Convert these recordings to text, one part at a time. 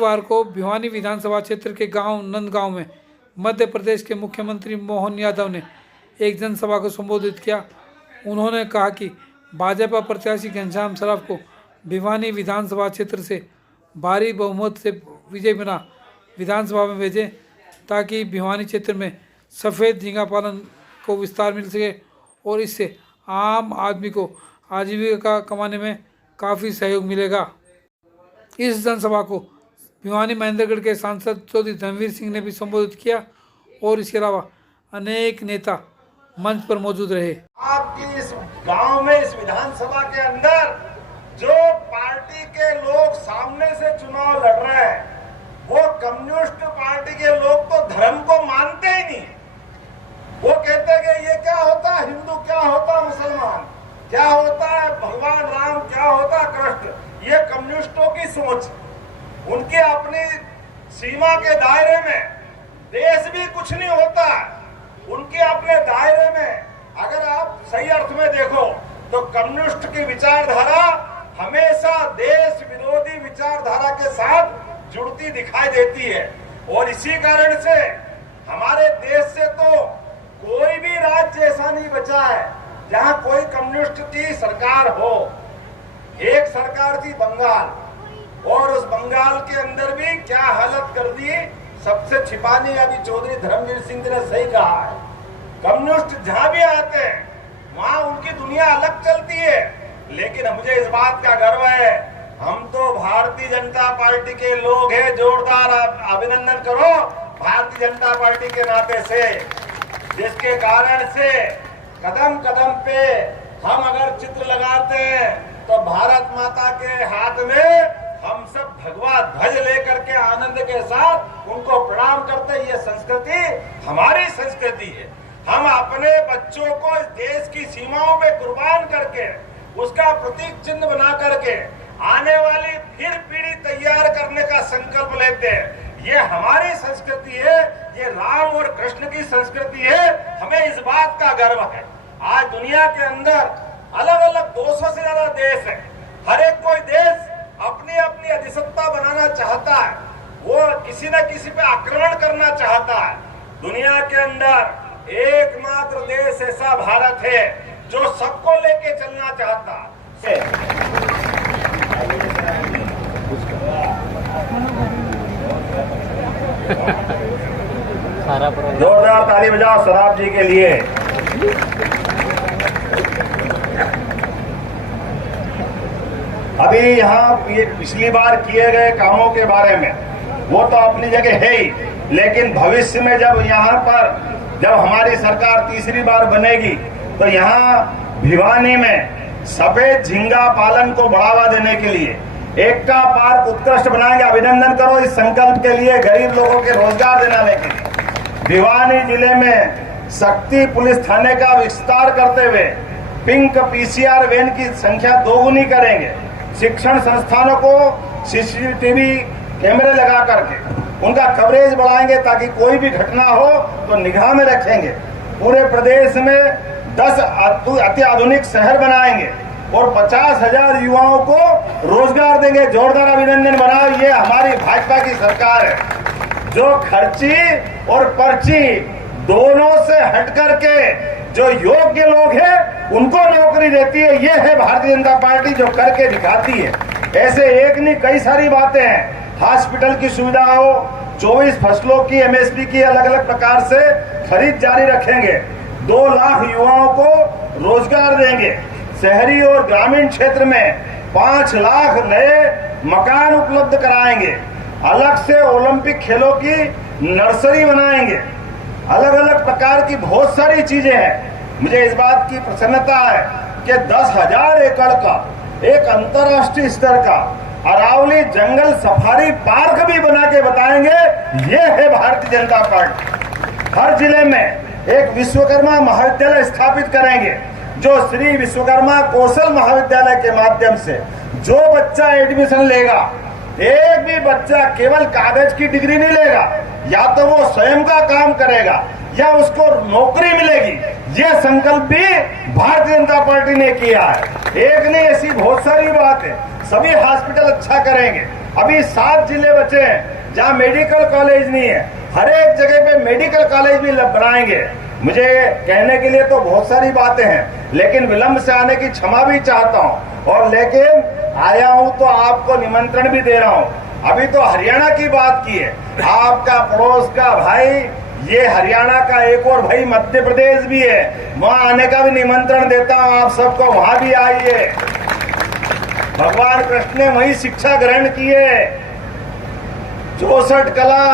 मंगलवार को भिवानी विधानसभा क्षेत्र के गांव नंदगांव में मध्य प्रदेश के मुख्यमंत्री मोहन यादव ने एक जनसभा को संबोधित किया। उन्होंने कहा कि भाजपा प्रत्याशी घनश्याम सराफ को भिवानी विधानसभा क्षेत्र से भारी बहुमत से विजय बना विधानसभा में भेजें ताकि भिवानी क्षेत्र में सफ़ेद झींगा पालन को विस्तार मिल सके और इससे आम आदमी को आजीविका कमाने में काफ़ी सहयोग मिलेगा। इस जनसभा को भिवानी महेंद्रगढ़ के सांसद चौधरी धर्मवीर सिंह ने भी संबोधित किया और इसके अलावा अनेक नेता मंच पर मौजूद रहे। आपकी इस गांव में इस विधानसभा के अंदर जो पार्टी के लोग सामने से चुनाव लड़ रहे हैं वो कम्युनिस्ट पार्टी के लोग तो धर्म को मानते ही नहीं। वो कहते हैं कि ये क्या होता है हिंदू, क्या होता है मुसलमान, क्या होता है भगवान राम, क्या होता है कृष्ण। ये कम्युनिस्टों की सोच, उनके अपनी सीमा के दायरे में देश भी कुछ नहीं होता है। उनके अपने दायरे में अगर आप सही अर्थ में देखो तो कम्युनिस्ट की विचारधारा हमेशा देश विरोधी विचारधारा के साथ जुड़ती दिखाई देती है। और इसी कारण से हमारे देश से तो कोई भी राज्य ऐसा नहीं बचा है जहां कोई कम्युनिस्ट की सरकार हो। एक सरकार थी बंगाल, और उस बंगाल के अंदर भी क्या हालत कर दी, सबसे छिपानी। अभी चौधरी धर्मवीर सिंह ने सही कहा है, कम्युनिस्ट जहां भी आते हैं वहां उनकी दुनिया अलग चलती है। लेकिन मुझे इस बात का गर्व है, हम तो भारतीय जनता पार्टी के लोग हैं। जोरदार अभिनंदन करो भारतीय जनता पार्टी के नाते से, जिसके कारण से कदम कदम पे हम अगर चित्र लगाते हैं तो भारत माता के हाथ में हम सब भगवा ध्वज लेकर के आनंद के साथ उनको प्रणाम करते हैं। ये संस्कृति हमारी संस्कृति है। हम अपने बच्चों को इस देश की सीमाओं पे कुर्बान करके उसका प्रतीक चिन्ह बना करके आने वाली फिर पीढ़ी तैयार करने का संकल्प लेते हैं। ये हमारी संस्कृति है, ये राम और कृष्ण की संस्कृति है। हमें इस बात का गर्व है। आज दुनिया के अंदर अलग अलग 200 से ज्यादा देश है। हर एक कोई देश अपनी अपनी अधिसत्ता बनाना चाहता है, वो किसी न किसी पे आक्रमण करना चाहता है। दुनिया के अंदर एकमात्र देश ऐसा भारत है जो सबको लेके चलना चाहता है। जोरदार ताली बजाओ सराफ जी के लिए। अभी यहाँ पिछली बार किए गए कामों के बारे में वो तो अपनी जगह है ही, लेकिन भविष्य में जब यहाँ पर जब हमारी सरकार तीसरी बार बनेगी तो यहाँ भिवानी में सफेद झींगा पालन को बढ़ावा देने के लिए एकता पार्क उत्कृष्ट बनाएंगे। अभिनंदन करो इस संकल्प के लिए, गरीब लोगों के रोजगार दिलाने के लिए। भिवानी जिले में शक्ति पुलिस थाने का विस्तार करते हुए पिंक पीसीआर वैन की संख्या दोगुनी करेंगे। शिक्षण संस्थानों को सीसीटीवी कैमरे लगा करके उनका कवरेज बढ़ाएंगे ताकि कोई भी घटना हो तो निगाह में रखेंगे। पूरे प्रदेश में 10 अति आधुनिक शहर बनाएंगे और 50,000 युवाओं को रोजगार देंगे। जोरदार अभिनंदन बनाओ। ये हमारी भाजपा की सरकार है जो खर्ची और पर्ची दोनों से हट करके जो योग्य लोग हैं उनको नौकरी देती है। ये है भारतीय जनता पार्टी जो करके दिखाती है। ऐसे एक नहीं कई सारी बातें हैं। हॉस्पिटल की सुविधा हो, 24 फसलों की एमएसपी की अलग अलग प्रकार से खरीद जारी रखेंगे। 2 लाख युवाओं को रोजगार देंगे। शहरी और ग्रामीण क्षेत्र में 5 लाख नए मकान उपलब्ध कराएंगे। अलग से ओलंपिक खेलों की नर्सरी बनाएंगे। अलग अलग प्रकार की बहुत सारी चीजें हैं। मुझे इस बात की प्रसन्नता है कि 10,000 एकड़ का एक अंतर्राष्ट्रीय स्तर का अरावली जंगल सफारी पार्क भी बना के बताएंगे। ये है भारतीय जनता पार्टी। हर जिले में एक विश्वकर्मा महाविद्यालय स्थापित करेंगे जो श्री विश्वकर्मा कौशल महाविद्यालय के माध्यम से जो बच्चा एडमिशन लेगा, एक भी बच्चा केवल कागज की डिग्री नहीं लेगा, या तो वो स्वयं का काम करेगा या उसको नौकरी मिलेगी। ये संकल्प भी भारतीय जनता पार्टी ने किया है। एक नहीं ऐसी बहुत सारी बात है। सभी हॉस्पिटल अच्छा करेंगे, अभी 7 जिले बचे हैं जहां मेडिकल कॉलेज नहीं है। हर एक जगह पे मेडिकल कॉलेज भी बनाएंगे। मुझे कहने के लिए तो बहुत सारी बातें हैं, लेकिन विलंब से आने की क्षमा भी चाहता हूं। और लेकिन आया हूं तो आपको निमंत्रण भी दे रहा हूं। अभी तो हरियाणा की बात की है, आपका पड़ोस का भाई, ये हरियाणा का एक और भाई मध्य प्रदेश भी है, वहां आने का भी निमंत्रण देता हूं आप सबको, वहां भी आइए। भगवान कृष्ण ने वही शिक्षा ग्रहण की है। 64 कला,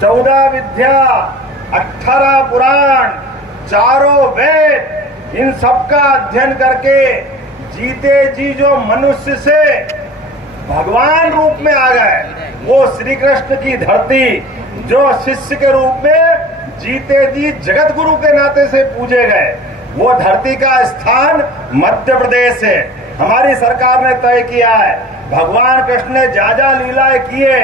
14 विद्या, 18 पुराण, 4 वेद, इन सबका अध्ययन करके जीते जी जो मनुष्य से भगवान रूप में आ गए, वो श्री कृष्ण की धरती जो शिष्य के रूप में जीते जी जगत गुरु के नाते से पूजे गए, वो धरती का स्थान मध्य प्रदेश है। हमारी सरकार ने तय किया है, भगवान कृष्ण ने जा लीलाएं किए,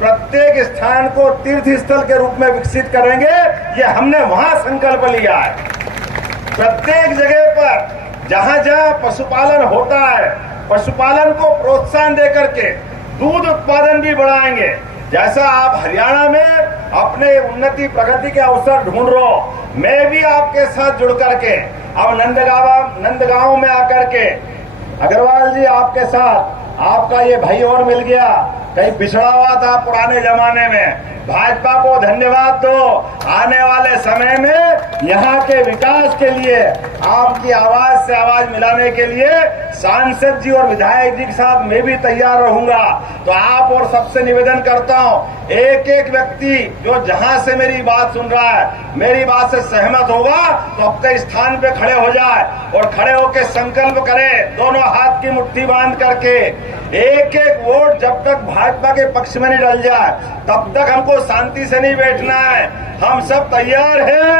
प्रत्येक स्थान को तीर्थ स्थल के रूप में विकसित करेंगे, ये हमने वहां संकल्प लिया है। प्रत्येक जगह पर जहां जहां पशुपालन होता है, पशुपालन को प्रोत्साहन देकर के दूध उत्पादन भी बढ़ाएंगे। जैसा आप हरियाणा में अपने उन्नति प्रगति के अवसर ढूंढ रहे हो, मैं भी आपके साथ जुड़ करके अब नंदगांव में आकर के अग्रवाल जी आपके साथ, आपका ये भाई और मिल गया, कहीं पिछड़ा हुआ था पुराने जमाने में। भाजपा को धन्यवाद दो, आने वाले समय में यहाँ के विकास के लिए आपकी आवाज से आवाज मिलाने के लिए सांसद जी और विधायक जी के साथ मैं भी तैयार रहूंगा। तो आप और सबसे निवेदन करता हूँ, एक एक व्यक्ति जो जहां से मेरी बात सुन रहा है, मेरी बात से सहमत होगा तो अपने स्थान पे खड़े हो जाए और खड़े होकर संकल्प करे, दोनों हाथ की मुट्ठी बांध करके, एक एक वोट जब तक भाजपा के पक्ष में नहीं डल जाए तब तक हमको शांति से नहीं बैठना है। हम सब तैयार हैं,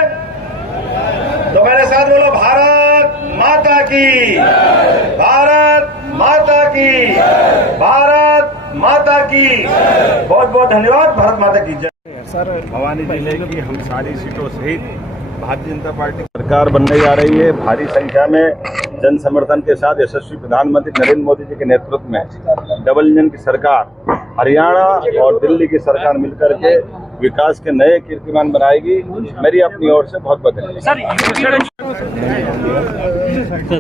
तो मेरे साथ बोलो, भारत माता की, भारत माता की, भारत माता की। बहुत बहुत धन्यवाद। भारत माता की जय। सर, भवानी जिले की हम सारी सीटों सहित भारतीय जनता पार्टी सरकार बनने जा रही है। भारी संख्या में जन समर्थन के साथ यशस्वी प्रधानमंत्री नरेंद्र मोदी जी के नेतृत्व में डबल इंजन की सरकार हरियाणा और दिल्ली की सरकार मिलकर के विकास के नए कीर्तिमान बनाएगी। मेरी अपनी ओर से बहुत बहुत धन्यवाद।